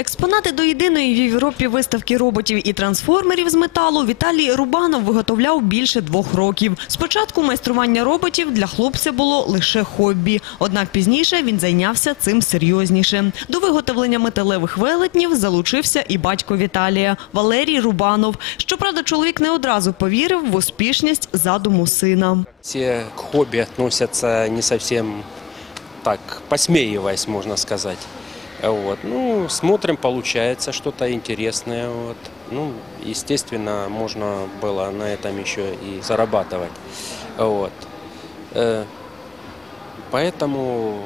Експонати до єдиної в Європі виставки роботів і трансформерів з металу Віталій Рубанов виготовляв більше двох років. Спочатку майстрування роботів для хлопця було лише хобі, однак пізніше він зайнявся цим серйозніше. До виготовлення металевих велетнів залучився і батько Віталія Валерій Рубанов. Щоправда, чоловік не одразу повірив в успішність задуму сина. Все к хобби относятся не совсем так, посмеиваясь, можно сказать. Вот. Ну, смотрим, получается что-то интересное. Вот. Ну, естественно, можно было на этом еще и зарабатывать. Вот. Поэтому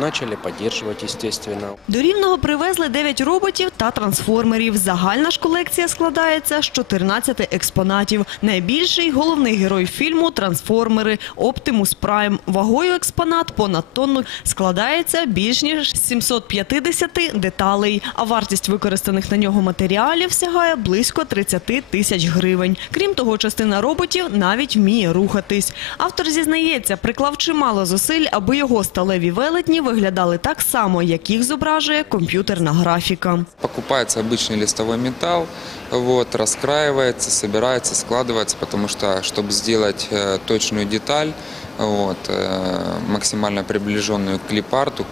начали поддерживать, естественно. До Рівного привезли 9 роботів та трансформерів. Загальна ж колекція складається з 14 експонатів. Найбільший – головний герой фільму «Трансформери» Оптимус Прайм. Вагою експонат понад тонну складається більш ніж з 750 деталей. А вартість використаних на нього матеріалів сягає близько 30 тисяч гривень. Крім того, частина роботів навіть вміє рухатись. Автор зізнається, приклав чимало зусиль, аби його сталеві велетні виглядали так само, як їх зображує комп'ютерна графіка. Покупается обычный листовой металл, вот, раскраивается, собирается, складывается, потому что, чтобы сделать э, точную деталь, вот, э, максимально приближенную к клипарту,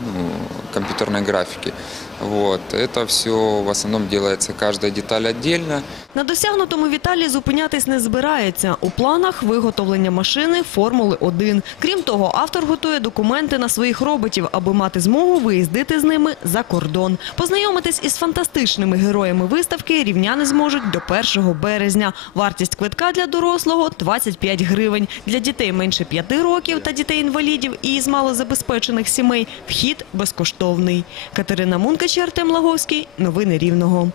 ну, компьютерной графики, вот, все в основном делается каждая деталь отдельно, На досягнутому Віталій зупинятись не збирається. У планах виготовлення машини Формули-1. Крім того, автор готує документи на своїх роботів, аби мати змогу виїздити з ними за кордон. Познайомитись із фантастичними героями виставки рівняни зможуть до 1 березня. Вартість квитка для дорослого – 25 гривень. Для дітей менше 5 років та дітей-інвалідів і із малозабезпечених сімей вхід безкоштовний. Катерина Мункач, Артем Лаговський. Новини Рівного.